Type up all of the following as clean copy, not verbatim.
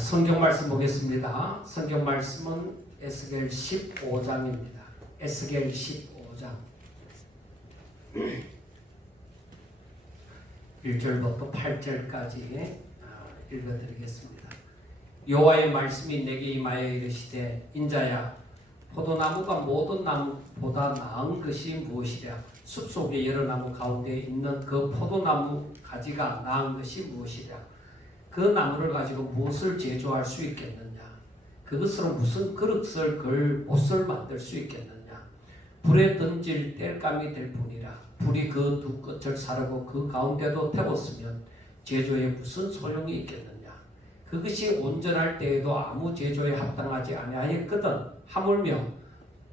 성경 말씀 보겠습니다. 성경 말씀은 에스겔 15장입니다. 에스겔 15장 1절부터 8절까지 읽어드리겠습니다. 여호와의 말씀이 내게 임하여 이르시되 인자야 포도나무가 모든 나무보다 나은 것이 무엇이랴. 숲속의 여러 나무 가운데 있는 그 포도나무 가지가 나은 것이 무엇이랴. 그 나무를 가지고 무엇을 제조할 수 있겠느냐. 그것으로 무슨 그릇을 걸 옷을 만들 수 있겠느냐. 불에 던질 땔감이 될 뿐이라. 불이 그 두 끝을 사르고 그 가운데도 태웠으면 제조에 무슨 소용이 있겠느냐. 그것이 온전할 때에도 아무 제조에 합당하지 아니하였거든. 하물며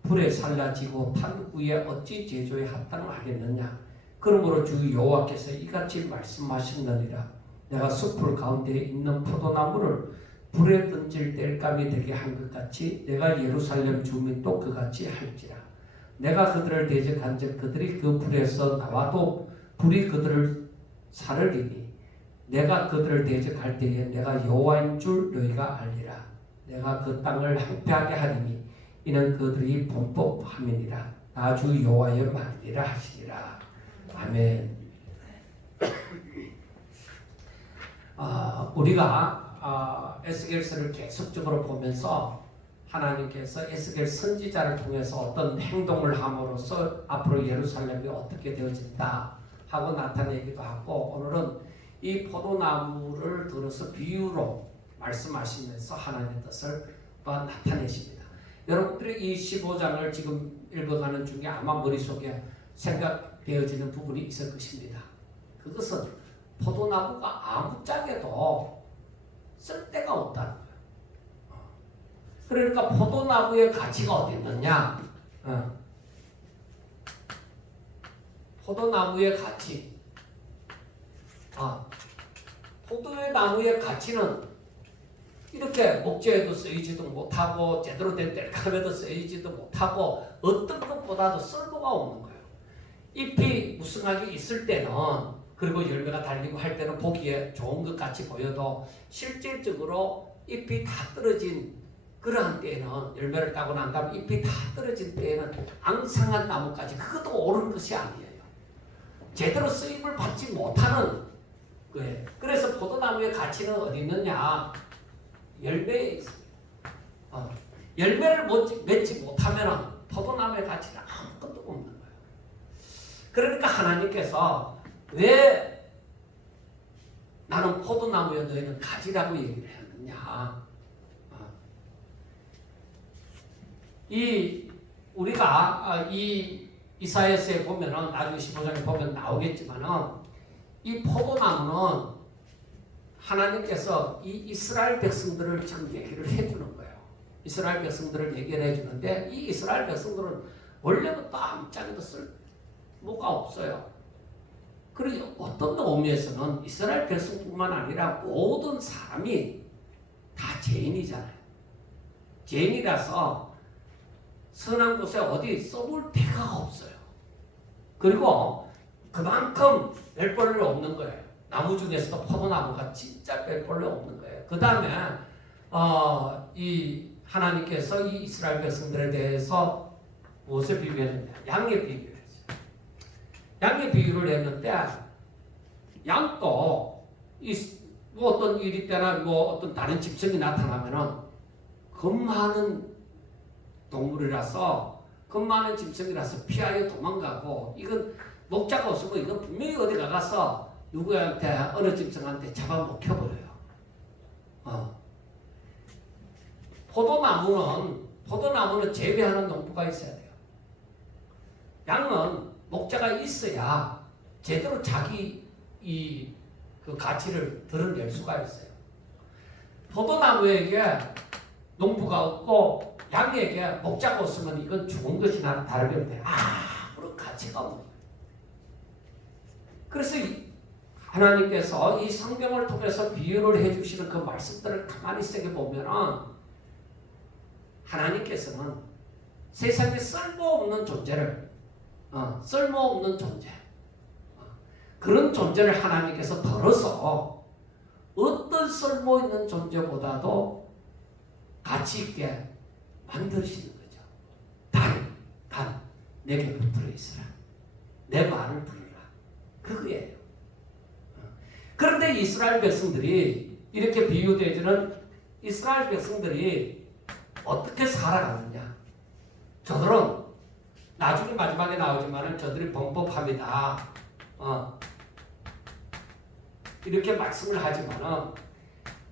불에 살라지고 탄 후에 어찌 제조에 합당하겠느냐. 그러므로 주 여호와께서 이같이 말씀하셨느니라. 내가 숲풀 가운데 있는 포도나무를 불에 던질 땔감이 되게 한 것 같이 내가 예루살렘 주민도 그같이 할지라. 내가 그들을 대적한즉 그들이 그 불에서 나와도 불이 그들을 사르리니 내가 그들을 대적할 때에 내가 여호와인 줄 너희가 알리라. 내가 그 땅을 황폐하게 하리니 이는 그들이 범법함이니라. 나 주 여호와의 말이라 하시니라. 아멘. 우리가 에스겔서를 계속적으로 보면서 하나님께서 에스겔 선지자를 통해서 어떤 행동을 함으로써 앞으로 예루살렘이 어떻게 되어진다 하고 나타내기도 하고, 오늘은 이 포도나무를 들어서 비유로 말씀하시면서 하나님의 뜻을 또 나타내십니다. 여러분들이 이 15장을 지금 읽어가는 중에 아마 머릿속에 생각되어지는 부분이 있을 것입니다. 그것은 포도나무가 아무짝에도 쓸데가 없다는 거예요. 그러니까 포도나무의 가치가 어디 있느냐? 포도나무의 가치. 포도의 나무의 가치는 이렇게 목재에도 쓰이지도 못하고 제대로 된 땔감에도 쓰이지도 못하고 어떤 것보다도 쓸모가 없는 거예요. 잎이 무성하게 있을 때는, 그리고 열매가 달리고 할 때는 보기에 좋은 것 같이 보여도 실질적으로 잎이 다 떨어진 그러한 때에는, 열매를 따고 난 다음 잎이 다 떨어진 때에는 앙상한 나무까지 그것도 옳은 것이 아니에요. 제대로 쓰임을 받지 못하는 거예요. 그래서 포도나무의 가치는 어디 있느냐? 열매에 있습니다. 열매를 맺지 못하면 포도나무의 가치는 아무것도 없는 거예요. 그러니까 하나님께서 왜 나는 포도나무여 너희는 가지라고 얘기를 했느냐. 우리가 이 이사야서에 보면은, 나중에 15장에 보면 나오겠지만은, 이 포도나무는 하나님께서 이 이스라엘 백성들을 지금 얘기를 해주는 거예요. 이스라엘 백성들을 얘기를 해주는데, 이 이스라엘 백성들은 원래부터 아무짝에도 쓸모가 없어요. 그리고 어떤 의미에서는 이스라엘 백성뿐만 아니라 모든 사람이 다 죄인이잖아요. 죄인이라서 선한 곳에 어디 써볼 데가 없어요. 그리고 그만큼 별 볼일 없는 거예요. 나무 중에서도 포도나무가 진짜 별 볼일 없는 거예요. 그 다음에 이 하나님께서 이 이스라엘 백성들에 대해서 무엇을 비유했느냐? 양의 비유를 했어요. 양의 비유를 했는데, 양도 뭐 어떤 일이 때나 뭐 어떤 다른 짐승이 나타나면은 겁많은 동물이라서, 겁많은 짐승이라서 피하여 도망가고, 이건 목자가 없으면 이건 분명히 어디 가서 누구한테, 어느 짐승한테 잡아먹혀버려요. 포도나무는 재배하는 농부가 있어야 돼요. 양은 목자가 있어야 제대로 자기 그 가치를 드러낼 수가 있어요. 포도나무에게 농부가 없고 양에게 목자가 없으면 이건 죽은 것이 다르게 아무런 가치가 없는 거예요. 그래서 하나님께서 이 성경을 통해서 비유를 해주시는 그 말씀들을 가만히 세게 보면은, 하나님께서는 세상에 쓸모없는 존재를, 쓸모없는 존재, 그런 존재를 하나님께서 덜어서 어떤 쓸모있는 존재보다도 가치 있게 만드시는 거죠. 단 내게 붙들어 있으라. 내 말을 들으라. 그거예요. 그런데 이스라엘 백성들이 이렇게 비유되어지는 이스라엘 백성들이 어떻게 살아가느냐. 저들은 나중에 마지막에 나오지만 저들이 범법합니다. 이렇게 말씀을 하지만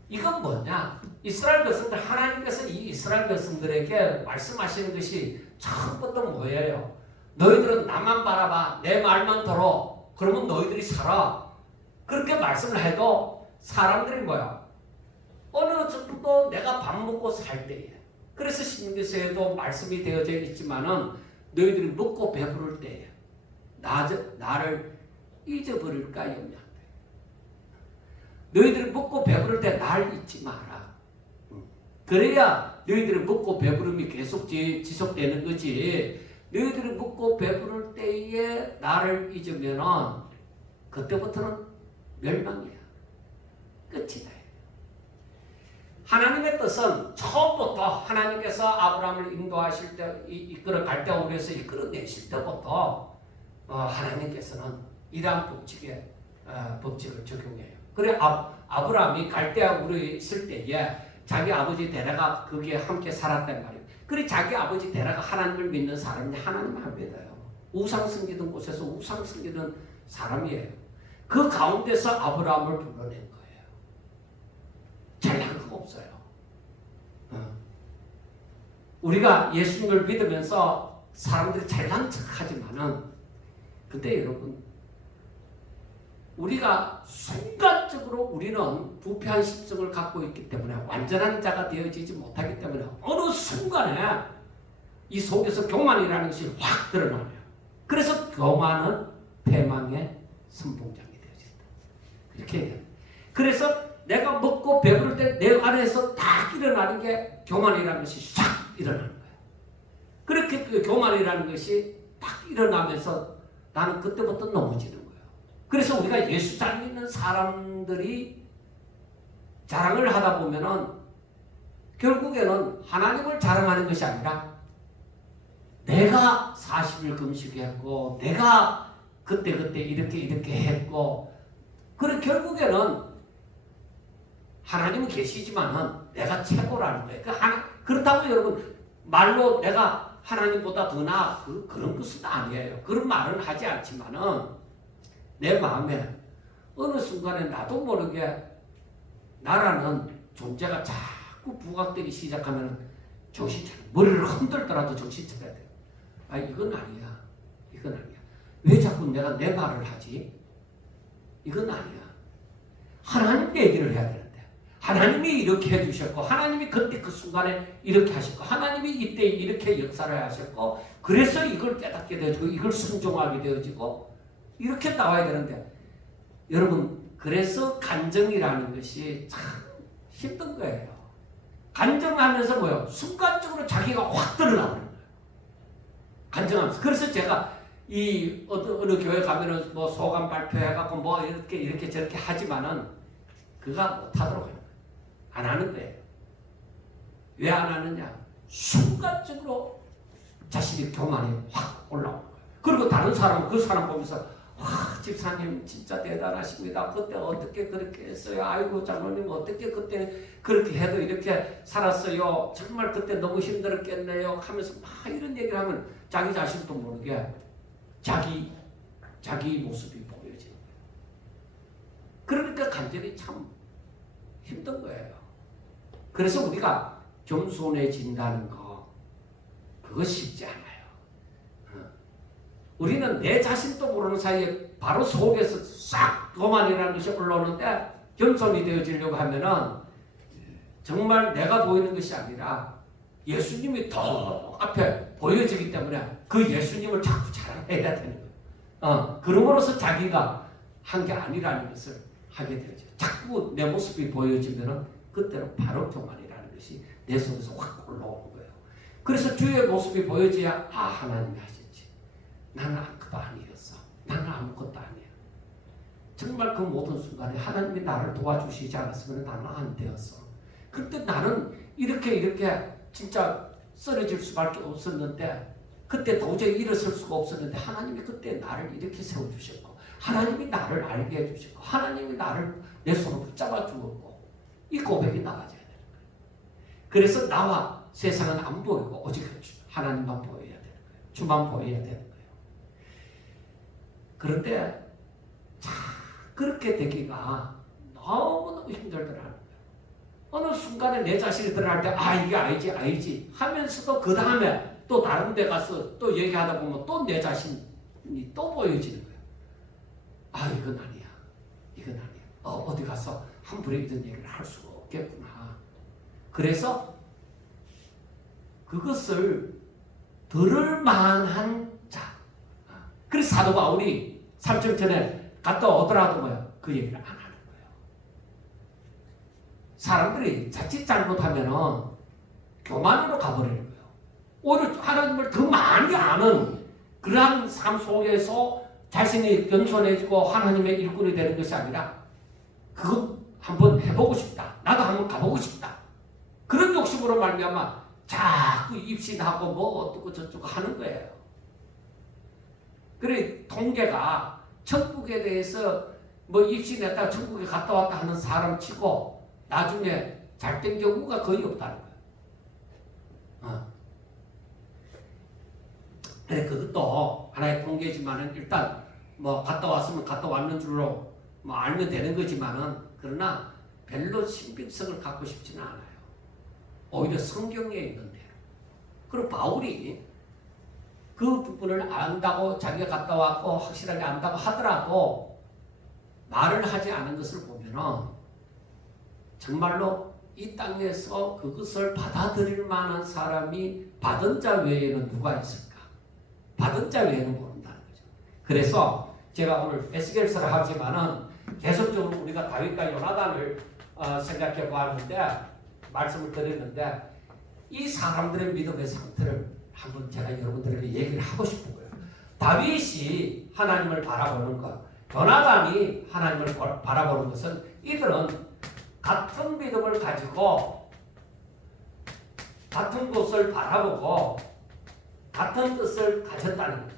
이건 뭐냐? 이스라엘 백성들, 하나님께서 이 이스라엘 백성들에게 말씀하시는 것이 처음부터 뭐예요? 너희들은 나만 바라봐. 내 말만 들어. 그러면 너희들이 살아. 그렇게 말씀을 해도 사람들이 뭐야? 어느 정도 내가 밥 먹고 살 때에. 그래서 신명기서에도 말씀이 되어져 있지만은 너희들이 먹고 배부를 때에 나를 잊어버릴까 염려. 너희들이 먹고 배부를 때 날 잊지 마라. 그래야 너희들이 먹고 배부름이 계속 지속되는 거지. 너희들이 먹고 배부를 때에 나를 잊으면은 그때부터는 멸망이야. 끝이다. 하나님의 뜻은 처음부터 하나님께서 아브라함을 인도하실 때 이끌어갈 때 우리에서 이끌어내실 때부터 하나님께서는 이러한 법칙을 적용해요. 그래 아브라함이 갈대아 우르에 있을 때에 자기 아버지 데라가 거기에 함께 살았단 말이에요. 그래 자기 아버지 데라가 하나님을 믿는 사람이 하나님 안 믿어요. 우상 섬기던 곳에서 우상 섬기는 사람이에요. 그 가운데서 아브라함을 불러낸 거예요. 잘난 거 없어요. 우리가 예수님을 믿으면서 사람들이 잘난 척하지만은 근데 여러분 우리가 순간적으로 우리는 부패한 심성을 갖고 있기 때문에 완전한 자가 되어지지 못하기 때문에 어느 순간에 이 속에서 교만이라는 것이 확 드러나요. 그래서 교만은 패망의 선봉장이 되어진다. 이렇게 해요. 그래서 내가 먹고 배부를 때 내 안에서 딱 일어나는 게 교만이라는 것이 싹 일어나는 거예요. 그렇게 그 교만이라는 것이 딱 일어나면서 나는 그때부터 넘어지는 거예요. 그래서 우리가 예수 잘 믿는 사람들이 자랑을 하다 보면은 결국에는 하나님을 자랑하는 것이 아니라 내가 40일 금식했고 내가 그때 이렇게 했고 그래 결국에는 하나님은 계시지만은 내가 최고라는 거예요. 그렇다고 여러분 말로 내가 하나님보다 더 나아 그런 것은 아니에요. 그런 말은 하지 않지만은 내 마음에 어느 순간에 나도 모르게 나라는 존재가 자꾸 부각되기 시작하면 정신 차려. 머리를 흔들더라도 정신 차려야 돼요. 이건 아니야. 이건 아니야. 왜 자꾸 내가 내 말을 하지? 이건 아니야. 하나님 얘기를 해야 되는데 하나님이 이렇게 해주셨고 하나님이 그때 그 순간에 이렇게 하셨고 하나님이 이때 이렇게 역사를 하셨고 그래서 이걸 깨닫게 되어지고 이걸 순종하게 되어지고 이렇게 나와야 되는데 여러분 그래서 간정이라는 것이 참 힘든 거예요. 간정하면서 뭐요? 순간적으로 자기가 확 드러나는 거예요. 간정하면서. 그래서 제가 이 어느 교회 가면은 뭐 소감 발표해갖고 뭐 이렇게 저렇게 하지만은 그가 못하도록 해요. 안 하는 거예요. 왜 안 하느냐? 순간적으로 자신의 교만이 확 올라오는 거예요. 그리고 다른 사람은 그 사람 보면서 와 집사님 진짜 대단하십니다. 그때 어떻게 그렇게 했어요? 아이고 장로님 어떻게 그때 그렇게 해도 이렇게 살았어요. 정말 그때 너무 힘들었겠네요. 하면서 막 이런 얘기를 하면 자기 자신도 모르게 자기 모습이 보여지는 거예요. 그러니까 간절히 참 힘든 거예요. 그래서 우리가 겸손해진다는 거 그거 쉽지 않아요. 우리는 내 자신도 모르는 사이에 바로 속에서 싹 교만이라는 것이 올라오는데 겸손이 되어지려고 하면은 정말 내가 보이는 것이 아니라 예수님이 더 앞에 보여지기 때문에 그 예수님을 자꾸 자랑해야 되는 거예요. 그러므로서 자기가 한 게 아니라는 것을 하게 되죠. 자꾸 내 모습이 보여지면은 그때는 바로 교만이라는 것이 내 속에서 확 올라오는 거예요. 그래서 주의 모습이 보여져야 하나님이 하셨지. 나는 아무것도 아니었어. 나는 아무것도 아니야. 정말 그 모든 순간에 하나님이 나를 도와주시지 않았으면 나는 안 되었어. 그때 나는 이렇게 진짜 쓰러질 수밖에 없었는데, 그때 도저히 일어설 수가 없었는데 하나님이 그때 나를 이렇게 세워주셨고, 하나님이 나를 알게 해주셨고, 하나님이 나를 내 손으로 붙잡아 주었고, 이 고백이 나가져야 되는 거예요. 그래서 나와 세상은 안 보이고 오직 하나님만 보여야 되는 거예요. 주만 보여야 되는 거예요. 그런데 그렇게 되기가 너무너무 힘들더라는 거예요. 어느 순간에 내 자신이 드러날 때 이게 아니지 하면서도 그 다음에 또 다른 데 가서 또 얘기하다 보면 또 내 자신이 또 보여지는 거예요. 이건 아니야. 어디 가서 함부로 이런 얘기를 할 수가 없겠구나. 그래서 그것을 들을 만한 자. 그래서 사도 바울이 3절 전에 갔다 오더라도 그 얘기를 안 하는 거예요. 사람들이 자칫 잘못하면은 교만으로 가버리는 거예요. 오히려 하나님을 더 많이 아는 그러한 삶 속에서 자신이 겸손해지고 하나님의 일꾼이 되는 것이 아니라, 그거 한번 해보고 싶다. 나도 한번 가보고 싶다. 그런 욕심으로 말미암아 자꾸 입신하고 어떻고 저쩌고 하는 거예요. 그래, 통계가 천국에 대해서 입신했다가 천국에 갔다 왔다 하는 사람 치고 나중에 잘된 경우가 거의 없다는 거예요. 그래, 그것도 하나의 통계지만은 일단 갔다 왔으면 갔다 왔는 줄로 알면 되는 거지만은, 그러나 별로 신빙성을 갖고 싶지는 않아요. 오히려 성경에 있는데. 그리고 바울이 그 부분을 안다고, 자기가 갔다 왔고 확실하게 안다고 하더라도 말을 하지 않은 것을 보면은 정말로 이 땅에서 그것을 받아들일 만한 사람이 받은 자 외에는 누가 있을까? 받은 자 외에는 모른다는 거죠. 그래서 제가 오늘 에스겔서를 하지만은 계속적으로 우리가 다윗과 요나단을 생각해 보았는데, 말씀을 드렸는데, 이 사람들의 믿음의 상태를 한번 제가 여러분들에게 얘기를 하고 싶은 거예요. 다윗이 하나님을 바라보는 것, 요나단이 하나님을 바라보는 것은, 이들은 같은 믿음을 가지고 같은 곳을 바라보고 같은 뜻을 가졌다는 거예요.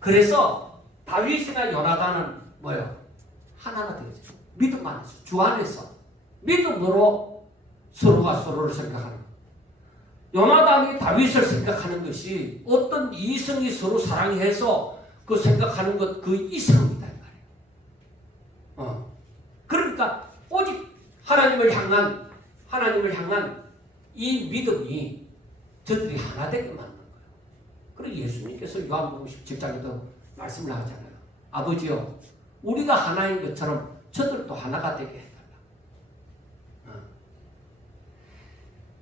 그래서 다윗이나 요나단은 하나가 되죠. 믿음 안에서, 주 안에서 믿음으로 서로가 서로를 생각하는 거예요. 요나단이 다윗을 생각하는 것이 어떤 이성이 서로 사랑해서 그 생각하는 것, 그 이성이다 이 말이에요. 그러니까 오직 하나님을 향한 이 믿음이 저들이 하나 되게 만든 거예요. 그리고 예수님께서 요한복음 17장에도 말씀을 하잖아요. 아버지요, 우리가 하나인 것처럼 저들도 하나가 되게 해달라.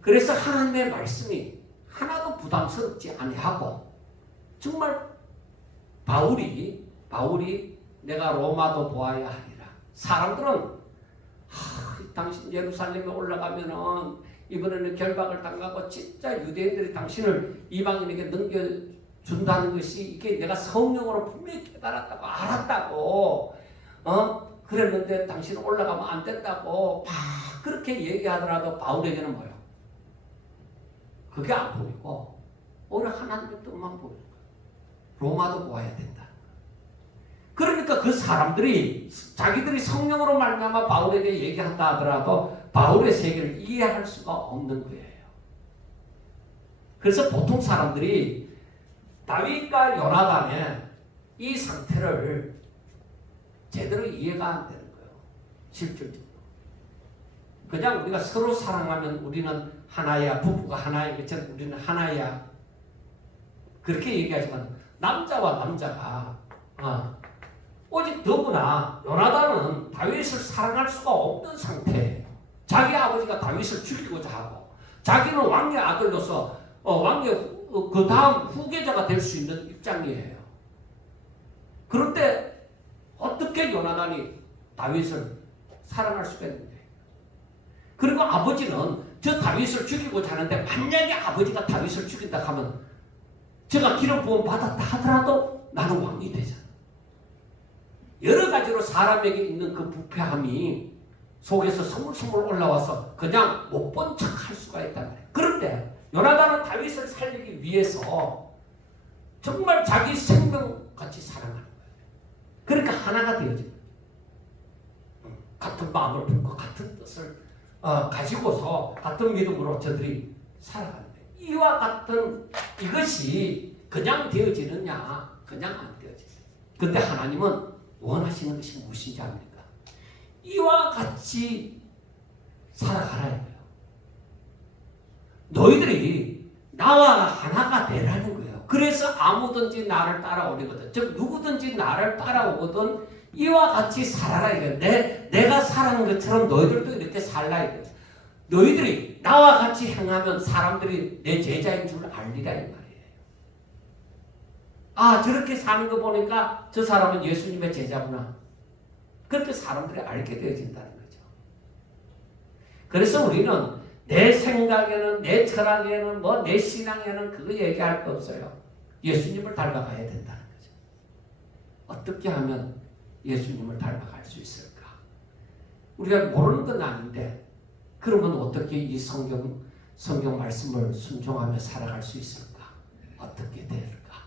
그래서 하나님의 말씀이 하나도 부담스럽지 아니하고, 정말 바울이 내가 로마도 보아야 하리라. 사람들은 당신 예루살렘에 올라가면은 이번에는 결박을 당하고 진짜 유대인들이 당신을 이방인에게 넘겨준다는 것이, 이게 내가 성령으로 분명히 깨달았다고 알았다고 그랬는데 당신은 올라가면 안 된다고 막 그렇게 얘기하더라도 바울에게는 뭐예요? 그게 안 보이고 오히려 하나님의 뜻만 보이는 거예요. 로마도 보아야 된다. 그러니까 그 사람들이 자기들이 성령으로 말미암아 바울에게 얘기한다 하더라도 바울의 세계를 이해할 수가 없는 거예요. 그래서 보통 사람들이 다윗과 요나단의 이 상태를 제대로 이해가 안 되는 거예요. 실질적으로. 그냥 우리가 서로 사랑하면 우리는 하나야, 부부가 하나야, 그처럼 우리는 하나야, 그렇게 얘기하지만 남자와 남자가 오직 더구나 요나단은 다윗을 사랑할 수가 없는 상태예요. 자기 아버지가 다윗을 죽이고자 하고 자기는 왕의 아들로서 왕의 그 다음 후계자가 될 수 있는 입장이에요. 그런데 어떻게 요나단이 다윗을 사랑할 수가 있는데? 그리고 아버지는 저 다윗을 죽이고자 하는데 만약에 아버지가 다윗을 죽인다 하면 제가 기름 부음 받았다 하더라도 나는 왕이 되잖아. 여러 가지로 사람에게 있는 그 부패함이 속에서 스물스물 올라와서 그냥 못 본 척 할 수가 있단 말이에요. 그런데 요나단은 다윗을 살리기 위해서 정말 자기 생명같이 사랑하는 거예요. 그러니까 하나가 되어져요. 같은 마음을 품고 같은 뜻을 가지고서 같은 믿음으로 저들이 살아가는 거예요. 이와 같은 이것이 그냥 되어지느냐? 그냥 안 되어져요. 근데 하나님은 원하시는 것이 무엇인지 압니까? 이와 같이 살아가라 이거예요. 너희들이 나와 하나가 되라는 거예요. 그래서 아무든지 나를 따라오리거든. 즉 누구든지 나를 따라오거든 이와 같이 살아라 이거예요. 내가 살아는 것처럼 너희들도 이렇게 살라 이거예요. 너희들이 나와 같이 행하면 사람들이 내 제자인 줄 알리라 이 말이에요. 아, 저렇게 사는 거 보니까 저 사람은 예수님의 제자구나. 그렇게 사람들이 알게 되어진다는 거죠. 그래서 우리는 내 생각에는, 내 철학에는, 내 신앙에는 그거 얘기할 거 없어요. 예수님을 닮아가야 된다는 거죠. 어떻게 하면 예수님을 닮아갈 수 있을까? 우리가 모르는 건 아닌데 그러면 어떻게 이 성경 말씀을 순종하며 살아갈 수 있을까? 어떻게 될까?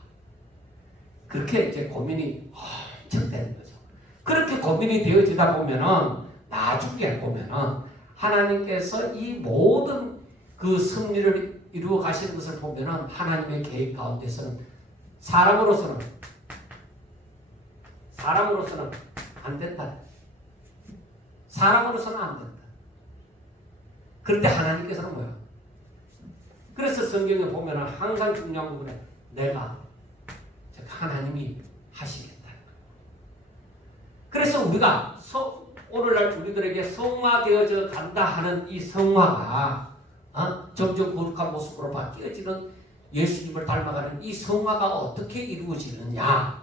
그렇게 이제 고민이 엄청 되는 거죠. 그렇게 고민이 되어지다 보면은 나중에 보면은 하나님께서 이 모든 그 승리를 이루어 가시는 것을 보면은 하나님의 계획 가운데서는 사람으로서는 안 된다. 사람으로서는 안 된다. 그런데 하나님께서는 뭐야? 그래서 성경에 보면은 항상 중요한 부분에 내가 하나님이 하시겠다. 그래서 우리가 오늘날 우리들에게 성화되어져 간다 하는 이 성화가 점점 거룩한 모습으로 바뀌어지는 예수님을 닮아가는 이 성화가 어떻게 이루어지느냐?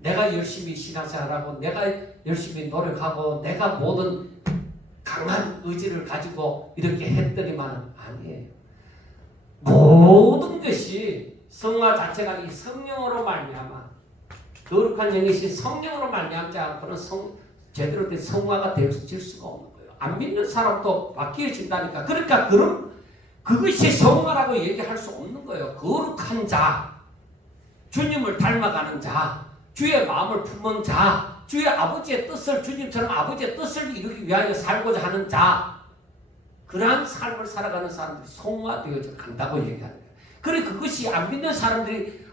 내가 열심히 신앙생활하고 내가 열심히 노력하고 내가 모든 강한 의지를 가지고 이렇게 했더니만은 아니에요. 모든 것이 성화 자체가 이 성령으로 말미암아 거룩한 영이신 성령으로 말미암지 않고는 제대로 된 성화가 되어질 수가 없는 거예요. 안 믿는 사람도 바뀌어진다니까. 그러니까 그것이 성화라고 얘기할 수 없는 거예요. 거룩한 자, 주님을 닮아가는 자, 주의 마음을 품은 자, 주의 아버지의 뜻을 주님처럼 아버지의 뜻을 이루기 위하여 살고자 하는 자, 그러한 삶을 살아가는 사람들이 성화되어져 간다고 얘기하는 거예요. 그래 그것이 안 믿는 사람들이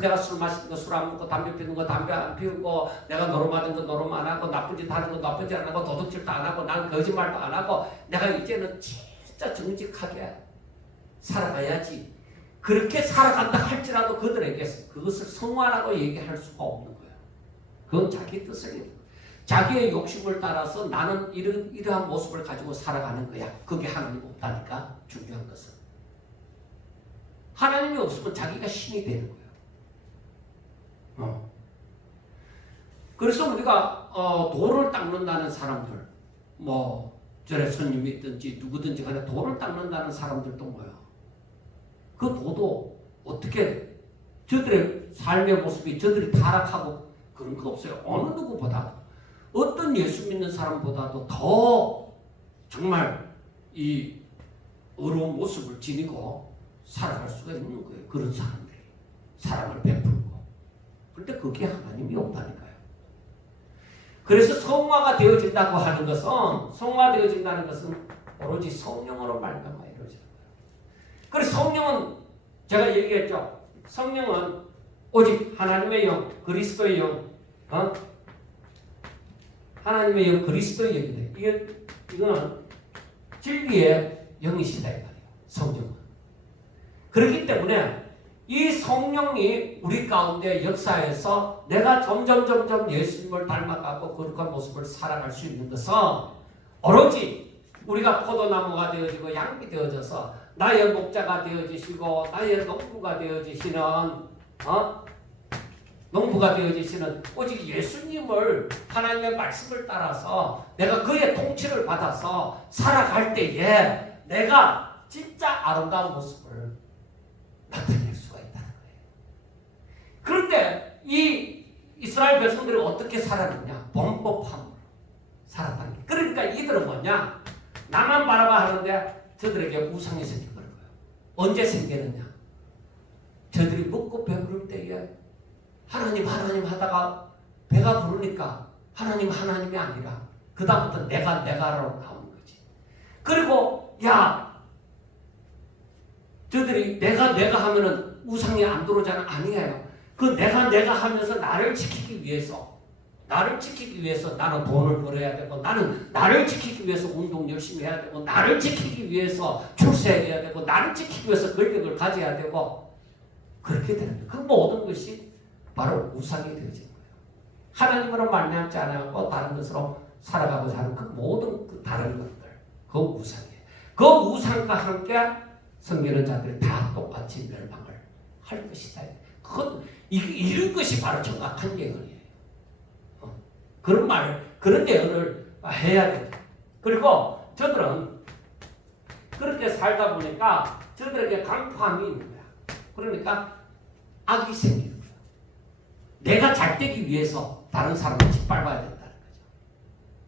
내가 술 마시는 거 술 안 먹고 담배 피우는 거 담배 안 피우고 내가 노름 하는 거 노름 안 하고 나쁜 짓 하는 거 나쁜 짓 안 하고 도둑질도 안 하고 난 거짓말도 안 하고 내가 이제는 진짜 정직하게 살아가야지. 그렇게 살아간다 할지라도 그들에게 그것을 성화라고 얘기할 수가 없는 거예요. 그건 자기 뜻을 자기의 욕심을 따라서 나는 이러한 모습을 가지고 살아가는 거야. 그게 하나님 없다니까. 중요한 것은 하나님이 없으면 자기가 신이 되는 거예요. 그래서 우리가 돌을 닦는다는 사람들, 절에 손님이 있든지 누구든지 간에 돌을 닦는다는 사람들도 뭐야? 그 도도 어떻게 저들의 삶의 모습이 저들이 타락하고 그런 거 없어요. 어느 누구보다 어떤 예수 믿는 사람보다도 더 정말 이 어려운 모습을 지니고 살아갈 수가 있는 거예요. 그런 사람들이 사랑을 베풀고. 그런데 그게 하나님이 없다니까요. 그래서 성화가 되어진다고 하는 것은 성화되어진다는 것은 오로지 성령으로 말미암아 이루어지는 거예요. 그래서 성령은 제가 얘기했죠. 성령은 오직 하나님의 영, 그리스도의 영, 하나님의 영, 그리스도의 영이래. 이거는 진리의 영이시다 이 말이에요. 성령은. 그렇기 때문에 이 성령이 우리 가운데 역사에서 내가 점점 예수님을 닮아가고 거룩한 모습을 살아갈 수 있는 것은 오로지 우리가 포도나무가 되어지고 양이 되어져서 나의 목자가 되어지시고 나의 농부가 되어지시는 오직 예수님을 하나님의 말씀을 따라서 내가 그의 통치를 받아서 살아갈 때에 내가 진짜 아름다운 모습을 나타낼 수가 있다는 거예요. 그런데 이 이스라엘 백성들이 어떻게 살았느냐? 범법함으로 살았다는 게. 그러니까 이들은 뭐냐? 나만 바라봐 하는데 저들에게 우상이 생겨버린 거예요. 언제 생기느냐? 저들이 먹고 배부를 때에 하나님 하다가 배가 부르니까 하나님이 아니라 그 다음부터 내가로 나오는 거지. 그리고 저들이 내가 하면은 우상이 안 들어오잖아. 아니에요. 그 내가 하면서 나를 지키기 위해서 나는 돈을 벌어야 되고, 나를 지키기 위해서 운동 열심히 해야 되고, 나를 지키기 위해서 출세해야 되고, 나를 지키기 위해서 권력을 가져야 되고, 그렇게 되는 거예요. 그 모든 것이 바로 우상이 되어지는 거예요. 하나님으로 말미암지 않고 다른 것으로 살아가고 사는 그 모든 그 다른 것들, 그 우상이에요. 그 우상과 함께 섬기는 자들이 다 똑같이 멸망을 할 것이다. 이런 것이 바로 정확한 예언이에요. 그런 예언을 해야 돼요. 그리고 저들은 그렇게 살다 보니까 저들에게 강포함이 있는 거야. 그러니까 악이 생기는 거야. 내가 잘 되기 위해서 다른 사람을 짓밟아야 된다는 거죠.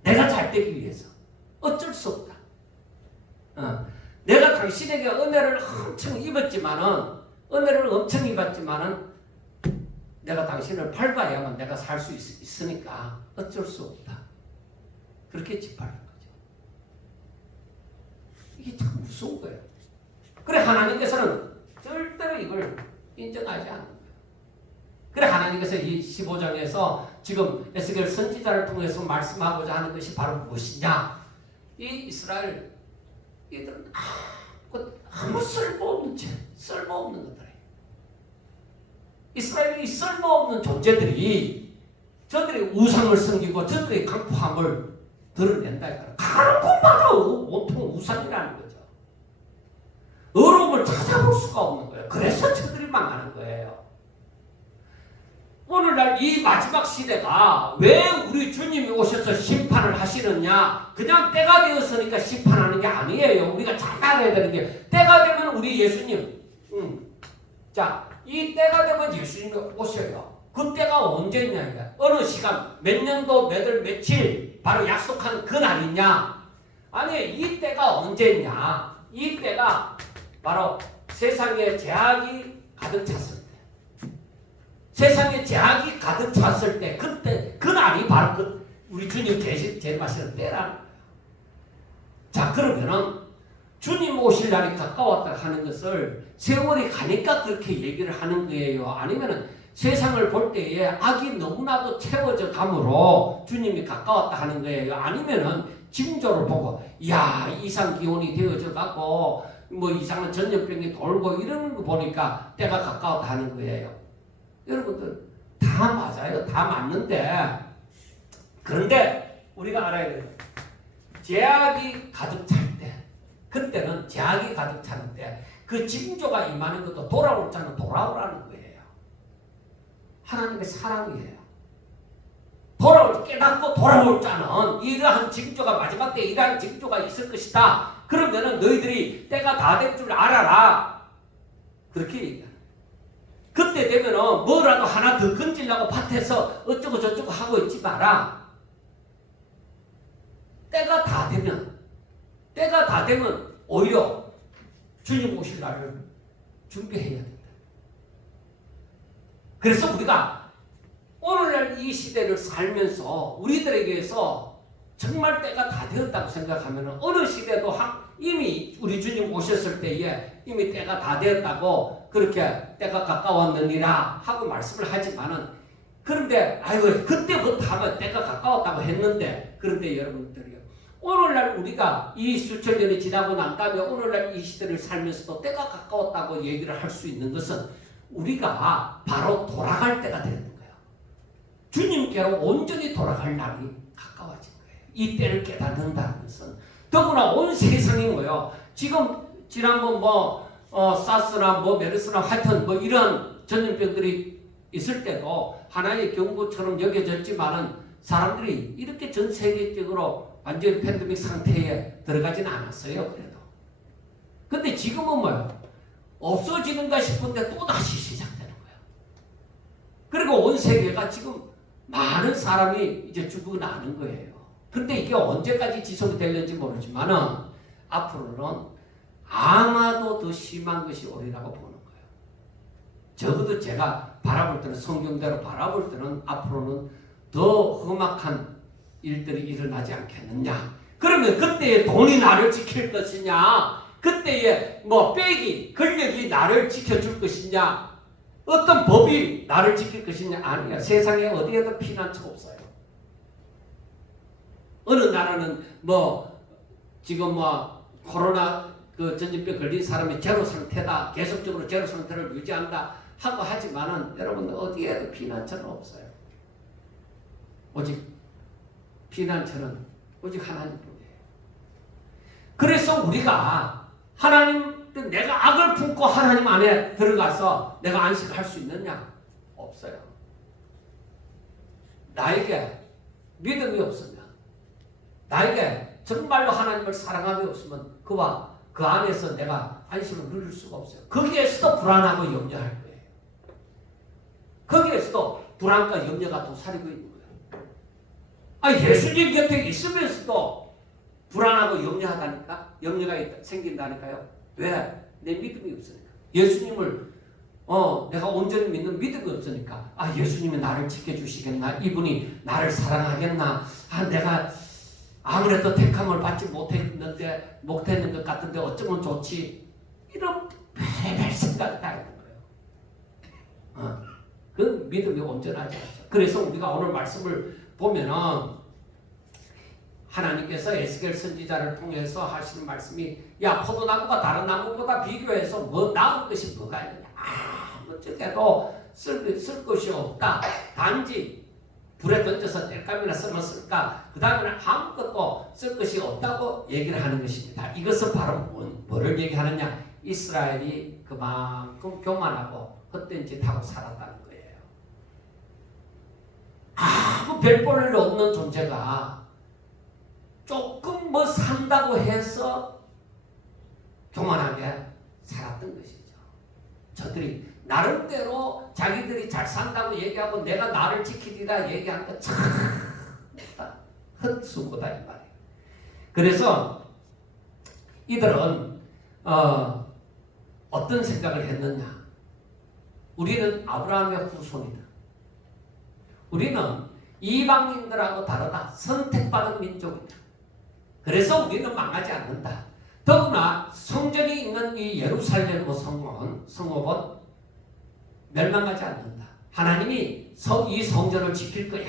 내가 잘 되기 위해서. 어쩔 수 없다. 내가 당신에게 은혜를 엄청 입었지만은 내가 당신을 밟아야만 내가 살 수 있으니까 어쩔 수 없다. 그렇게 짓밟는 거죠. 이게 참 무서운 거예요. 그래 하나님께서는 절대로 이걸 인정하지 않는 거예요. 그래 하나님께서 이 15장에서 지금 에스겔 선지자를 통해서 말씀하고자 하는 것이 바로 무엇이냐? 이 이스라엘 이들은 아무 쓸모없는 것들이에요. 이스라엘이 쓸모없는 존재들이 저들이 우상을 섬기고 저들의 강포함을 드러낸다. 가는 곳마다 온통 우상이라는 거죠. 의로움을 찾아볼 수가 없는 거예요. 그래서 저들이 망하는 거예요. 오늘날 이 마지막 시대가 왜 우리 주님이 오셔서 심판을 하시느냐? 그냥 때가 되었으니까 심판하는 게 아니에요. 우리가 잘 알아야 되는 게 때가 되면 우리 예수님 이 때가 되면 예수님이 오셔요. 그 때가 언제냐? 어느 시간 몇 년도 몇 월 며칠 바로 약속한 그 날이냐? 아니 이 때가 언제냐? 이 때가 바로 세상에 죄악이 가득 찼을 때. 세상에 죄악이 가득 찼을 때 그때 그 날이 바로 우리 주님 재림하시는 때라는 거예요. 자 그러면은 주님 오실 날이 가까웠다 하는 것을 세월이 가니까 그렇게 얘기를 하는 거예요. 아니면은 세상을 볼 때에 악이 너무나도 채워져 가므로 주님이 가까웠다 하는 거예요. 아니면은 징조를 보고 이상 기온이 되어져 갖고 이상한 전염병이 돌고 이러는 거 보니까 때가 가까웠다 하는 거예요. 여러분들 다 맞아요. 다 맞는데 그런데 우리가 알아야 돼요. 죄악이 가득 찰 때 그때는 죄악이 가득 차는데 그 징조가 임하는 것도 돌아올 자는 돌아오라는 거예요. 하나님의 사랑이에요. 깨닫고 돌아올 자는 이러한 징조가 마지막 때 이러한 징조가 있을 것이다. 그러면은 너희들이 때가 다 될 줄 알아라. 그렇게 얘기해요. 그때 되면은 뭐라도 하나 더 건지려고 밭에서 어쩌고 저쩌고 하고 있지 마라. 때가 다 되면 오히려 주님 오실 날을 준비해야 된다. 그래서 우리가 오늘날 이 시대를 살면서 우리들에게서 정말 때가 다 되었다고 생각하면 어느 시대도 이미 우리 주님 오셨을 때에 이미 때가 다 되었다고 그렇게 때가 가까웠느니라 하고 말씀을 하지만은 그런데 그때부터 하면 때가 가까웠다고 했는데 그런데 여러분들이요 오늘날 우리가 이 수천 년이 지나고 난 다음에 오늘날 이 시대를 살면서도 때가 가까웠다고 얘기를 할 수 있는 것은 우리가 바로 돌아갈 때가 되는 거예요. 주님께로 온전히 돌아갈 날이 가까워진 거예요. 이 때를 깨닫는다는 것은 더구나 온 세상이 뭐요? 지금 지난번 사스나 메르스나 하여튼 이런 전염병들이 있을 때도 하나의 경고처럼 여겨졌지만은 사람들이 이렇게 전 세계적으로 완전히 팬데믹 상태에 들어가진 않았어요. 그래도. 근데 지금은 뭐예요? 없어지는가 싶은데 또 다시 시작되는 거예요. 그리고 온 세계가 지금 많은 사람이 이제 죽어나는 거예요. 근데 이게 언제까지 지속이 될는지 모르지만은 앞으로는 아마도 더 심한 것이 오리라고 보는 거예요. 적어도 제가 바라볼 때는 성경대로 바라볼 때는 앞으로는 더 험악한 일들이 일어나지 않겠느냐. 그러면 그때의 돈이 나를 지킬 것이냐, 그때의 빼기, 권력이 나를 지켜줄 것이냐, 어떤 법이 나를 지킬 것이냐. 아니야. 세상에 어디에도 피난처 없어요. 어느 나라는 지금 코로나 전염병 걸린 사람이 제로 상태다, 계속적으로 제로 상태를 유지한다 하고 하지만은 여러분 어디에도 피난처는 없어요. 오직 피난처는 오직 하나님뿐이에요. 그래서 우리가 내가 악을 품고 하나님 안에 들어가서 내가 안식할 수 있느냐? 없어요. 나에게 믿음이 없으면, 나에게 정말로 하나님을 사랑함이 없으면 그와 그 안에서 내가 안식을 누릴 수가 없어요. 거기에서도 불안하고 염려할 거예요. 거기에서도 불안과 염려가 도사리고 있는 거예요. 예수님 곁에 있으면서도 불안하고 염려하다니까? 염려가 생긴다니까요. 왜? 내 믿음이 없으니까. 예수님을 내가 온전히 믿는 믿음이 없으니까. 예수님이 나를 지켜주시겠나? 이분이 나를 사랑하겠나? 내가 아무래도 택함을 받지 못했는 것 같은데 어쩌면 좋지? 이런 별별 생각이 다 있는 거예요. 그 믿음이 온전하지 않죠. 그래서 우리가 오늘 말씀을 보면은 하나님께서 에스겔 선지자를 통해서 하시는 말씀이, 야, 포도나무가 다른 나무보다 비교해서 나은 것이 뭐가 있느냐? 아무짝에도 쓸 것이 없다. 단지 불에 던져서 땔감이나 썰었을까? 그 다음에는 아무것도 쓸 것이 없다고 얘기를 하는 것입니다. 이것은 바로 뭐를 얘기하느냐? 이스라엘이 그만큼 교만하고 헛된 짓 하고 살았다는 거예요. 아무 별 볼 일 없는 존재가 조금 산다고 해서 교만하게 살았던 것이죠. 저들이 나름대로 자기들이 잘 산다고 얘기하고 내가 나를 지키리라 얘기한 거 참 헛수고다 이 말이에요. 그래서 이들은 어떤 생각을 했느냐? 우리는 아브라함의 후손이다. 우리는 이방인들하고 다르다. 선택받은 민족이다. 그래서 우리는 망하지 않는다. 더구나 성전이 있는 이 예루살렘 성읍은 멸망하지 않는다. 하나님이 이 성전을 지킬 거야.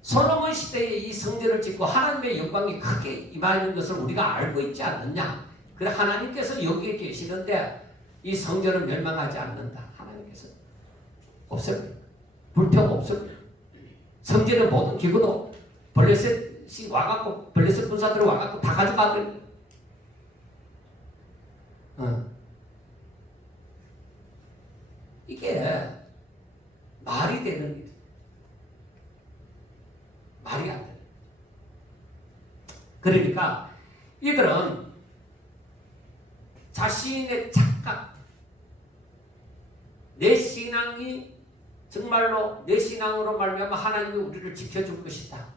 솔로몬 시대에 이 성전을 짓고 하나님의 영광이 크게 임하는 것을 우리가 알고 있지 않느냐. 그래 하나님께서 여기에 계시는데 이 성전은 멸망하지 않는다. 하나님께서 없애버려. 불태우고 없애버려. 성전의 모든 기구도 블레셋이 와갖고 블레셋 군사들이 와갖고 다 가져가버려. 이게 말이 되는 일. 말이 안 돼. 그러니까 이들은 자신의 착각, 내 신앙이 정말로 내 신앙으로 말미암아 하나님이 우리를 지켜줄 것이다.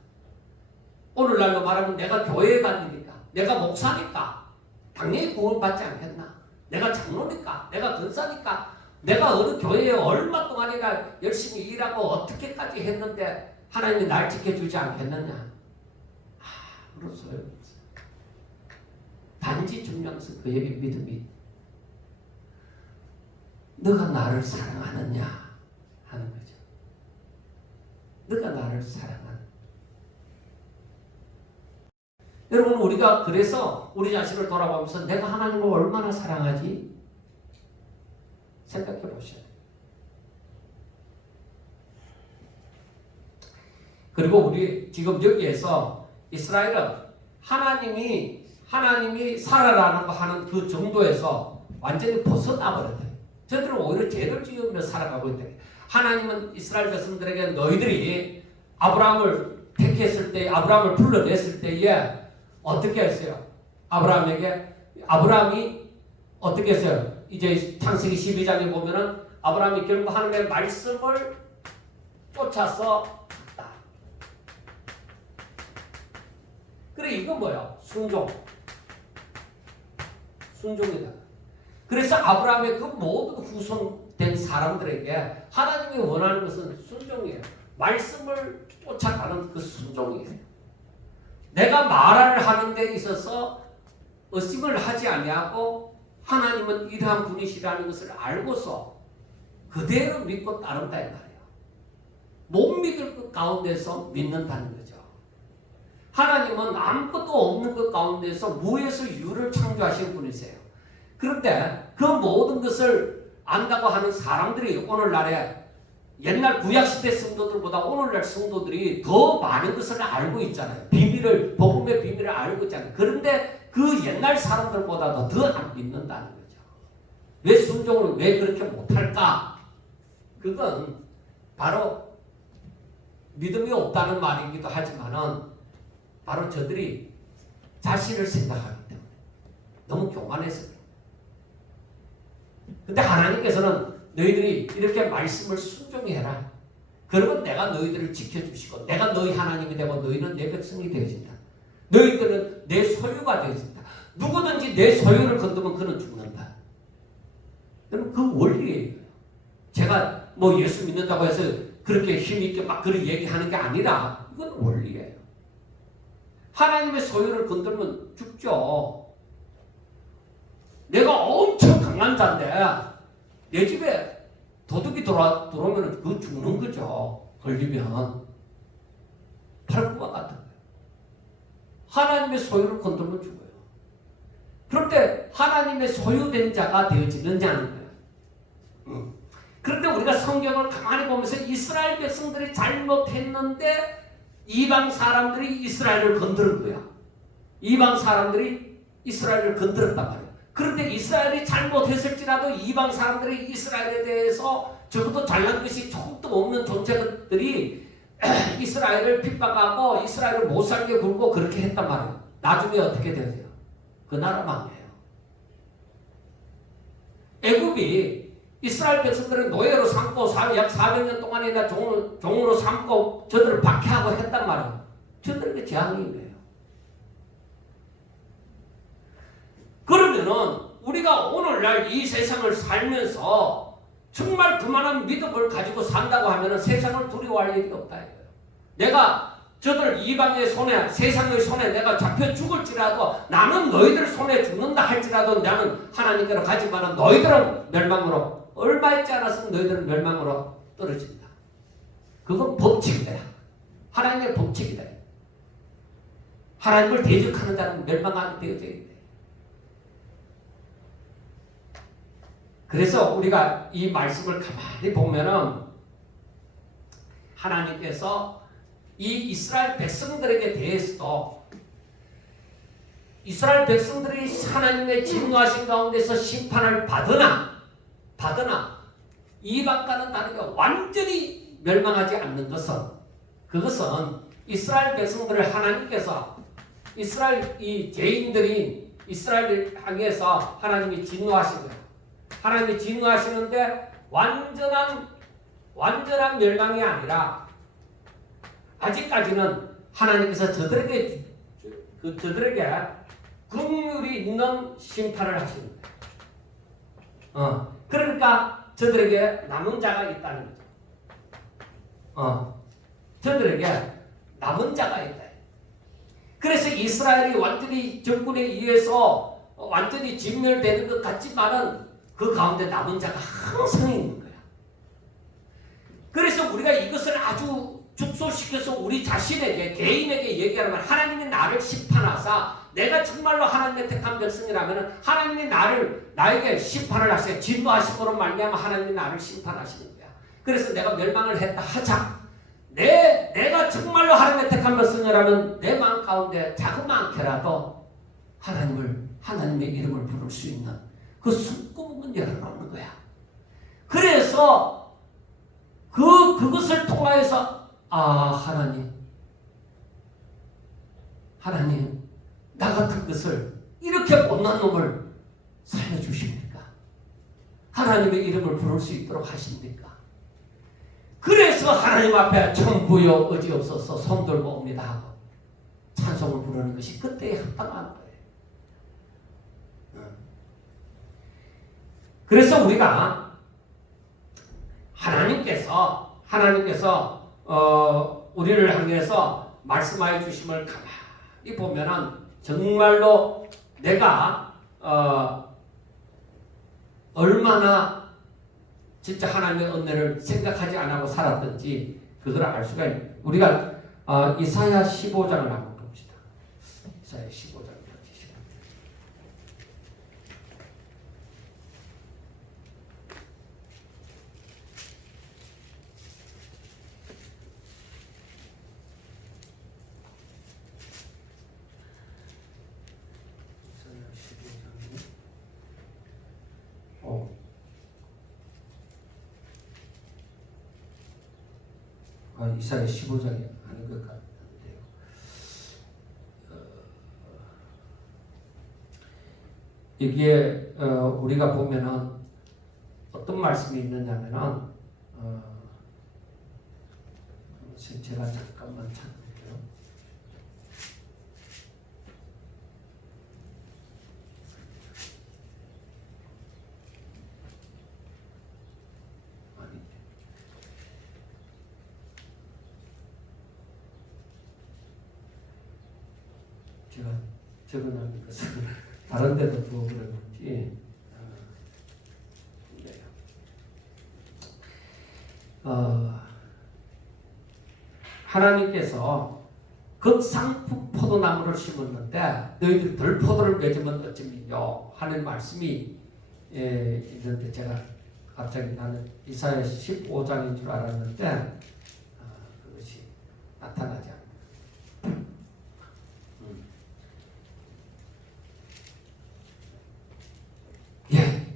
오늘날로 말하면 내가 교회에 다니니까, 내가 목사니까 당연히 구원받지 않겠나? 내가 장로니까, 내가 근사니까, 내가 어느 교회에 얼마 동안이나 열심히 일하고 어떻게까지 했는데 하나님이 날 지켜주지 않겠느냐? 아무런 소용이 없어요. 단지 중요한 것은 그에게 믿음이, 너가 나를 사랑하느냐 하는 거죠. 너가 나를 사랑하느냐. 여러분 우리가 그래서 우리 자신을 돌아보면서 내가 하나님을 얼마나 사랑하지? 생각해 보셔야 돼요. 그리고 우리 지금 여기에서 이스라엘은 하나님이 살아라는 거 하는 그 정도에서 완전히 벗어나버렸다. 저들은 오히려 죄를 지으며 살아가고 있다. 하나님은 이스라엘 백성들에게 너희들이 아브라함을 택했을 때, 아브라함을 불러냈을 때에 어떻게 했어요? 아브라함이 어떻게 했어요? 이제 창세기 12장에 보면은 아브라함이 결국 하나님의 말씀을 쫓아서 그래 이거 뭐야? 순종. 순종이다. 그래서 아브라함의 그 모든 후손된 사람들에게 하나님이 원하는 것은 순종이에요. 말씀을 쫓아가는 그 순종이에요. 내가 말을 하는 데 있어서 의심을 하지 아니하고 하나님은 이러한 분이시라는 것을 알고서 그대로 믿고 따른다 이 말이에요. 못 믿을 것 가운데서 믿는다는 거죠. 하나님은 아무것도 없는 것 가운데서 무에서 유를 창조하신 분이세요. 그런데 그 모든 것을 안다고 하는 사람들이 오늘날에 옛날 구약시대 성도들보다 오늘날 성도들이 더 많은 것을 알고 있잖아요. 비밀을, 복음의 비밀을 알고 있잖아요. 그런데 그 옛날 사람들보다도 더 안 믿는다는 거죠. 왜 순종을 왜 그렇게 못할까? 그건 바로 믿음이 없다는 말이기도 하지만은 바로 저들이 자신을 생각하기 때문에 너무 교만해서 그래요. 근데 하나님께서는 너희들이 이렇게 말씀을 순종히 해라. 그러면 내가 너희들을 지켜주시고 내가 너희 하나님이 되고 너희는 내 백성이 되어진다. 너희들은 내 소유가 되어진다. 누구든지 내 소유를 건드면 그는 죽는다. 그럼 그 원리예요. 제가 뭐 예수 믿는다고 해서 그렇게 힘있게 막 그렇게 얘기하는 게 아니라 이건 원리예요. 하나님의 소유를 건들면 죽죠. 내가 엄청 강한 자인데 내 집에 도둑이 들어오면 그 죽는 거죠. 걸리면. 팔구와 같은 거예요. 하나님의 소유를 건들면 죽어요. 그런데 하나님의 소유된 자가 되어지느냐는 거예요. 그런데 우리가 성경을 가만히 보면서 이스라엘 백성들이 잘못했는데 이방 사람들이 이스라엘을 건드린 거야. 이방 사람들이 이스라엘을 건드렸단 말이야. 그런데 이스라엘이 잘못했을지라도 이방 사람들이 이스라엘에 대해서 적어도 잘난 것이 조금도 없는 존재들이 이스라엘을 핍박하고 이스라엘을 못살게 굴고 그렇게 했단 말이에요. 나중에 어떻게 되세요? 그 나라 망해요. 애굽이 이스라엘 백성들을 노예로 삼고 약 400년 동안이나 종으로 삼고 저들을 박해하고 했단 말이에요. 저들에게 재앙이 거예요. 그러면은 우리가 오늘날 이 세상을 살면서 정말 그만한 믿음을 가지고 산다고 하면은 세상을 두려워할 일이 없다 이거예요. 내가 저들 이방의 손에 세상의 손에 내가 잡혀 죽을지라도 나는 너희들 손에 죽는다 할지라도 나는 하나님께로 가지만은 너희들은 멸망으로 얼마 있지 않았으면 너희들은 멸망으로 떨어진다. 그건 법칙이다. 하나님의 법칙이다. 하나님을 대적하는 자는 멸망하게 되어져 있다. 그래서 우리가 이 말씀을 가만히 보면은 하나님께서 이 이스라엘 백성들에게 대해서도 이스라엘 백성들이 하나님의 진노하신 가운데서 심판을 받으나 이방과는 다르게 완전히 멸망하지 않는 그것은 이스라엘 백성들을 하나님께서 이스라엘 이 죄인들인 이스라엘을 향해서 하나님이 진노하신 거예요. 하나님이 진노하시는데 완전한 멸망이 아니라 아직까지는 하나님께서 저들에게 긍휼이 있는 심판을 하시는 거예요. 그러니까 저들에게 남은 자가 있다는 거죠. 저들에게 남은 자가 있다. 그래서 이스라엘이 완전히 적군에 의해서 완전히 진멸되는 것 같지만은 그 가운데 남은 자가 항상 있는 거야. 그래서 우리가 이것을 아주 축소시켜서 우리 자신에게 개인에게 얘기하면 하나님이 나를 심판하사 내가 정말로 하나님의 택한 백성이라면 하나님이 나에게 심판을 하세요. 진노하심으로 말미암아 하나님이 나를 심판하시는 거야. 그래서 내가 멸망을 했다 하자. 내가 정말로 하나님의 택한 백성이라면 내 마음 가운데 자그마하게라도 하나님의 이름을 부를 수 있는 그 숨구멍은 열어놓는 거야. 그래서 그것을 통하여서 하나님 나 같은 것을 이렇게 못난 놈을 살려주십니까? 하나님의 이름을 부를 수 있도록 하십니까? 그래서 하나님 앞에 천부여 의지없어서 손들고 옵니다 하고 찬송을 부르는 것이 그때에 합당한 거예요. 그래서 우리가 하나님께서 우리를 향해서 말씀하여 주심을 가만히 보면은 정말로 내가 얼마나 진짜 하나님의 은혜를 생각하지 않고 살았던지 그걸 알 수가 있는. 우리가 이사야 15장을 한번 봅시다. 이사야 15장. 이사야 15장이 아닌 것 같은데요. 이게 우리가 보면은 어떤 말씀이 있느냐면은 제가 잠깐만 찾아볼게요. 제가 적어놓은 것을 다른 데도 부어버렸는지 하나님께서 극상품 포도나무를 심었는데 너희들이 들포도를 맺으면 어찌미뇨 하는 말씀이 있는데 제가 갑자기 나는 이사야 15장인 줄 알았는데 그것이 나타나지 않습니다.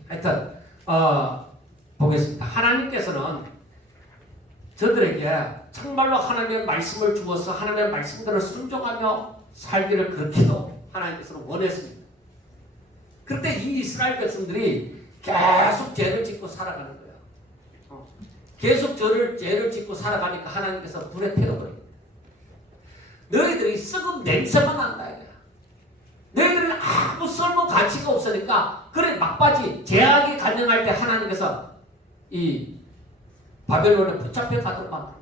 하여튼 보겠습니다. 하나님께서는 저들에게 정말로 하나님의 말씀을 주어서 하나님의 말씀대로 순종하며 살기를 그렇게도 하나님께서는 원했습니다. 그런데 이 이스라엘 백성들이 계속 죄를 짓고 살아가는 거예요. 계속 죄를 짓고 살아가니까 하나님께서 불에 태워버립니다. 너희들이 썩은 냄새만 난다 이거야. 너희들은 아무 쓸모 가치가 없으니까 그래 막바지 제약이 간영할 때 하나님께서 이 바벨론에 붙잡혀 가도록 만들어.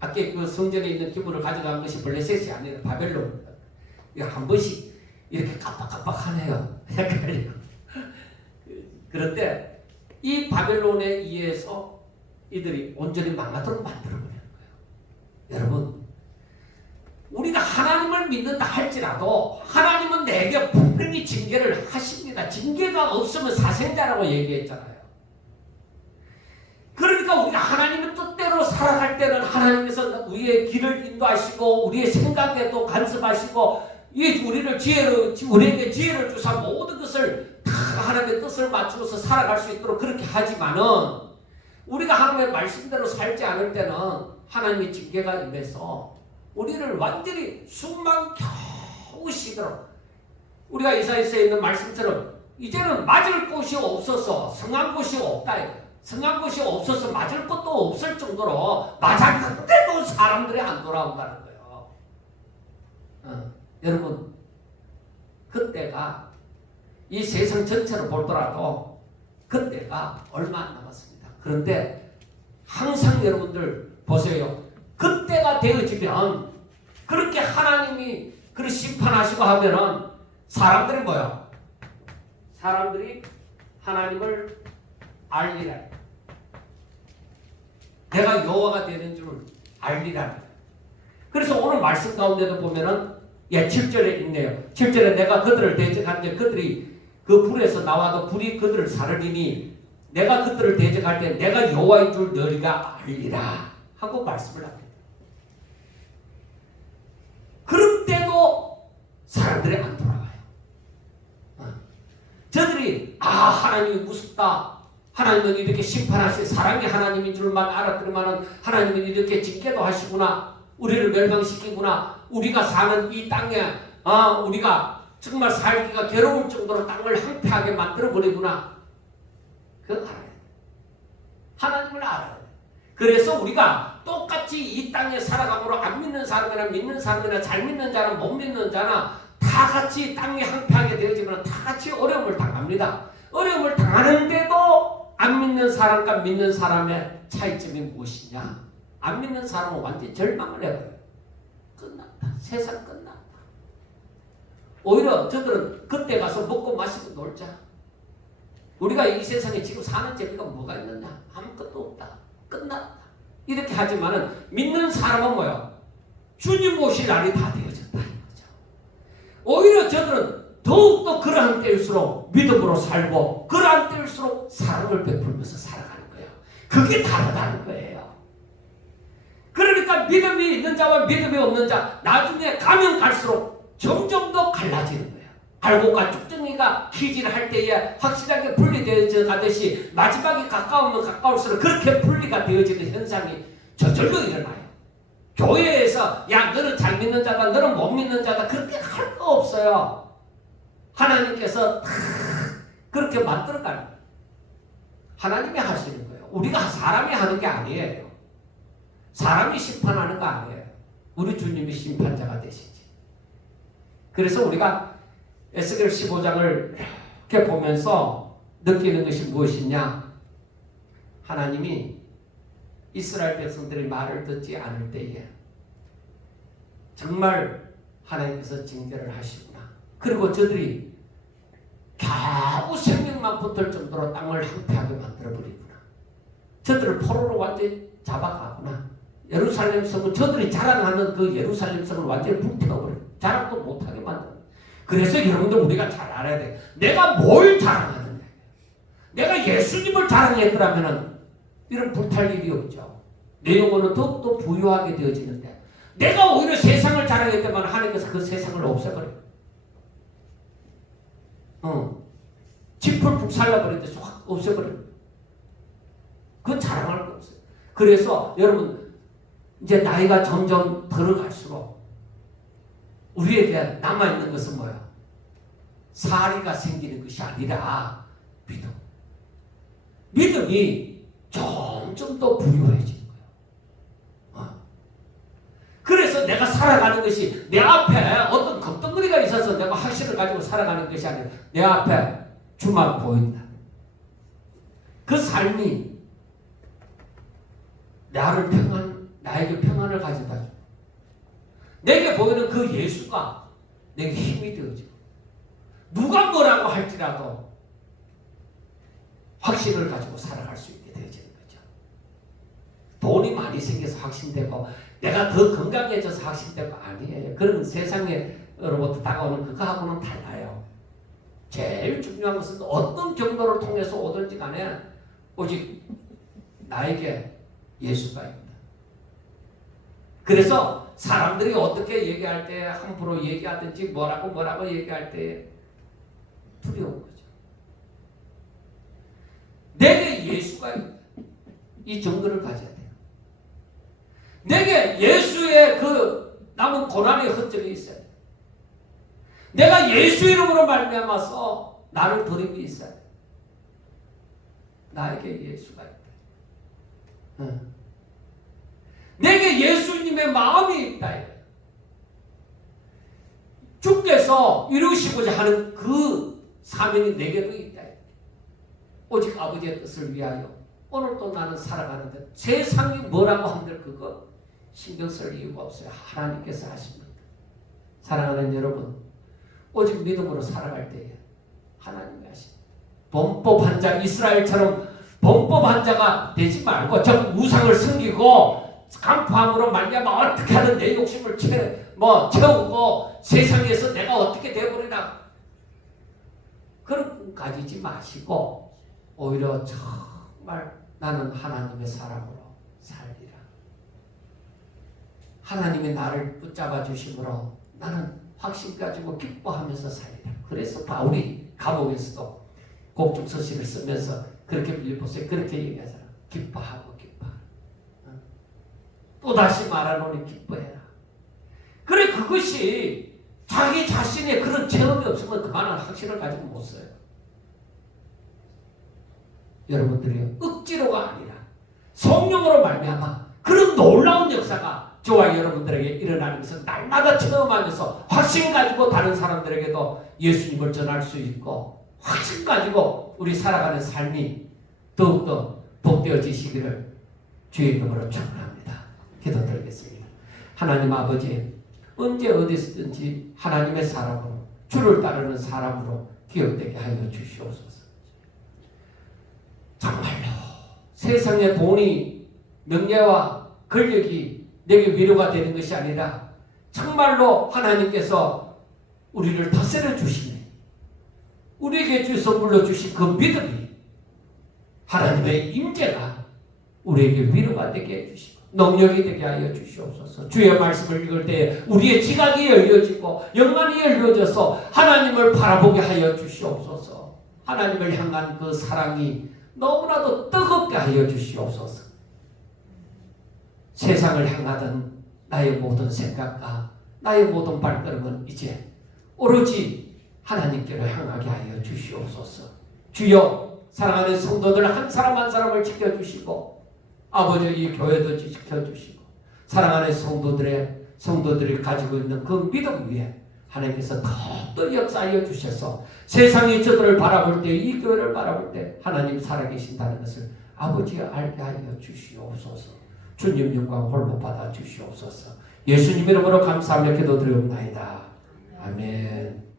아까 그 성전에 있는 기물을 가져간 것이 블레셋이 아니라 바벨론입니다. 한 번씩 이렇게 깜빡깜빡하네요. 그런데 이 바벨론에 의해서 이들이 온전히 망하도록 만들어버리는 거예요. 여러분, 우리가 하나님을 믿는다 할지라도 하나님은 내게 분명히 징계를 하십니다. 징계가 없으면 사생자라고 얘기했잖아요. 그러니까 우리가 하나님의 뜻대로 살아갈 때는 하나님께서 우리의 길을 인도하시고 우리의 생각에도 간섭하시고 우리에게 지혜를 주사 모든 것을 다 하나님의 뜻을 맞추어서 살아갈 수 있도록 그렇게 하지만은 우리가 하나님의 말씀대로 살지 않을 때는 하나님의 징계가 임해서 우리를 완전히 숨만 겨우 쉬도록 우리가 이사야서에 있는 말씀처럼 이제는 맞을 곳이 없어서 성한 곳이 없다. 성한 곳이 없어서 맞을 것도 없을 정도로 맞았는데도 사람들이 안 돌아온다는 거예요. 여러분, 그때가 이 세상 전체로 보더라도 그때가 얼마 안 남았습니다. 그런데 항상 여러분들 보세요. 그때가 되어지면 그렇게 하나님이 그렇게 심판하시고 하면은 사람들이 뭐야? 사람들이 하나님을 알리라. 내가 여호와가 되는 줄 알리라. 그래서 오늘 말씀 가운데도 보면은 7절에 있네요. 7절에 내가 그들을 대적할 때 그들이 그 불에서 나와도 불이 그들을 사르리니 내가 그들을 대적할 때 내가 여호와인 줄 너희가 알리라 하고 말씀을 합니다. 그런데도 사람들이 안 돌아가요. 저들이 하나님이 무섭다. 하나님은 이렇게 심판하실 사랑의 하나님인 줄만 알았더니만은 하나님은 이렇게 징계도 하시구나. 우리를 멸망시키구나. 우리가 사는 이 땅에 우리가 정말 살기가 괴로울 정도로 땅을 황폐하게 만들어버리구나. 그거 알아야 돼. 하나님을 알아야 돼. 그래서 우리가 똑같이 이 땅에 살아가므로 안 믿는 사람이나 믿는 사람이나 잘 믿는 자나 못 믿는 자나 다 같이 땅에 항폐하게 되어지면 다 같이 어려움을 당합니다. 어려움을 당하는데도 안 믿는 사람과 믿는 사람의 차이점이 무엇이냐? 안 믿는 사람은 완전히 절망을 해버려요. 끝났다. 세상 끝났다. 오히려 저들은 그때 가서 먹고 마시고 놀자. 우리가 이 세상에 지금 사는 재미가 뭐가 있느냐? 아무것도 없다. 끝났다. 이렇게 하지만은 믿는 사람은 뭐야? 주님 오실 날이 다 되어졌다. 오히려 저들은 더욱더 그러한 때일수록 믿음으로 살고 그러한 때일수록 사랑을 베풀면서 살아가는 거예요. 그게 다르다는 거예요. 그러니까 믿음이 있는 자와 믿음이 없는 자 나중에 가면 갈수록 점점 더 갈라지는 거예요. 갈고가 쭉정이가 키질 할 때에 확실하게 분리되어져 가듯이 마지막에 가까우면 가까울수록 그렇게 분리가 되어지는 현상이 저절로 일어나요. 교회에서 야 너는 잘 믿는 자다 너는 못 믿는 자다 그렇게 할 거 없어요. 하나님께서 다 그렇게 만들어가는 거예요. 하나님이 하시는 거예요. 우리가 사람이 하는 게 아니에요. 사람이 심판하는 거 아니에요. 우리 주님이 심판자가 되시지. 그래서 우리가 에스겔 15장을 이렇게 보면서 느끼는 것이 무엇이냐? 하나님이 이스라엘 백성들의 말을 듣지 않을 때에 정말 하나님께서 징계를 하시구나. 그리고 저들이 겨우 생명만 붙을 정도로 땅을 황폐하게 만들어버리구나. 저들을 포로로 완전히 잡아가구나. 예루살렘 성은 저들이 자랑하는 그 예루살렘 성을 완전히 불태워버려. 자랑도 못하게 만들어. 그래서 여러분들 우리가 잘 알아야 돼. 내가 뭘 자랑하느냐. 내가 예수님을 자랑했더라면 이런 불탈 일이 없죠. 내 영혼은 더욱더 부유하게 되어지는데 내가 오히려 세상을 자랑했더만 하나님께서 그 세상을 없애버려요. 짚을 북살라버리듯이 확 없애버려요. 그건 자랑할 거 없어요. 그래서 여러분 이제 나이가 점점 들어갈수록 우리에게 남아있는 것은 뭐야? 사리가 생기는 것이 아니라 믿음. 믿음이 점점 더 부유해지는 거예요. 그래서 내가 살아가는 것이 내 앞에 어떤 겁덩거리가 있어서 내가 확신을 가지고 살아가는 것이 아니라 내 앞에 주만 보인다. 그 삶이 나에게 평안을 가져다 줘. 내게 보이는 그 예수가 내게 힘이 되어지고 누가 뭐라고 할지라도 확신을 가지고 살아갈 수 있게 되어지는 거죠. 돈이 많이 생겨서 확신되고 내가 더 건강해져서 확신되고 아니에요. 그런 세상으로부터 다가오는 그거하고는 달라요. 제일 중요한 것은 어떤 경로를 통해서 오든지 간에 오직 나에게 예수가 있다. 그래서 사람들이 어떻게 얘기할 때 함부로 얘기하든지 뭐라고 얘기할 때 두려운 거죠. 내게 예수가 있다. 이 정도를 가져야 돼요. 내게 예수의 그 남은 고난의 흔적이 있어야 돼요. 내가 예수 이름으로 말미암아서 나를 드림이 있어야 돼요. 나에게 예수가 있다. 내게 예수님의 마음이 있다. 주께서 이루시고자 하는 그 사명이 내게도 있다. 오직 아버지의 뜻을 위하여 오늘도 나는 살아가는데 세상이 뭐라고 한들 그거 신경 쓸 이유가 없어요. 하나님께서 하십니다. 사랑하는 여러분, 오직 믿음으로 살아갈 때에 하나님이 하십니다. 범법한 자 이스라엘처럼 범법한 자가 되지 말고 저 우상을 섬기고 강포함으로 말미암아 어떻게 하든 내 욕심을 채우고 세상에서 내가 어떻게 되어버리나 그런 꿈 가지지 마시고 오히려 정말 나는 하나님의 사람으로 살리라. 하나님이 나를 붙잡아 주심으로 나는 확신 가지고 기뻐하면서 살리라. 그래서 바울이 감옥에서도 곡중서신을 쓰면서 그렇게 빌립보서에 그렇게 얘기하잖아. 기뻐하고 또다시 말하노니 기뻐해라. 그래 그것이 자기 자신의 그런 체험이 없으면 그만한 확신을 가지고 못 써요. 여러분들이 억지로가 아니라 성령으로 말미암아 그런 놀라운 역사가 저와 여러분들에게 일어나는 것을 날마다 체험하면서 확신 가지고 다른 사람들에게도 예수님을 전할 수 있고 확신 가지고 우리 살아가는 삶이 더욱더 복되어지시기를 주의 이름으로 축원합니다. 기도드리겠습니다. 하나님 아버지, 언제 어디서든지 하나님의 사람으로 주를 따르는 사람으로 기억되게 하여 주시옵소서. 정말로 세상의 돈이 명예와 권력이 내게 위로가 되는 것이 아니라 정말로 하나님께서 우리를 다스려 주시네. 우리에게 주 선물로 주신 그 믿음이 하나님의 임재가 우리에게 위로가 되게 해주시고 능력이 되게 하여 주시옵소서. 주의 말씀을 읽을 때 우리의 지각이 열려지고 영안이 열려져서 하나님을 바라보게 하여 주시옵소서. 하나님을 향한 그 사랑이 너무나도 뜨겁게 하여 주시옵소서. 세상을 향하던 나의 모든 생각과 나의 모든 발걸음은 이제 오로지 하나님께로 향하게 하여 주시옵소서. 주여, 사랑하는 성도들 한 사람 한 사람을 지켜주시고 아버지 이 교회도 지켜주시고 사랑하는 성도들이 가지고 있는 그 믿음 위에 하나님께서 더욱더 역사하여 주셔서 세상이 저들을 바라볼 때, 이 교회를 바라볼 때 하나님 살아계신다는 것을 아버지 알게 하여 주시옵소서. 주님 영광 홀로 받아 주시옵소서. 예수님 이름으로 감사하며 기도드리옵나이다. 아멘.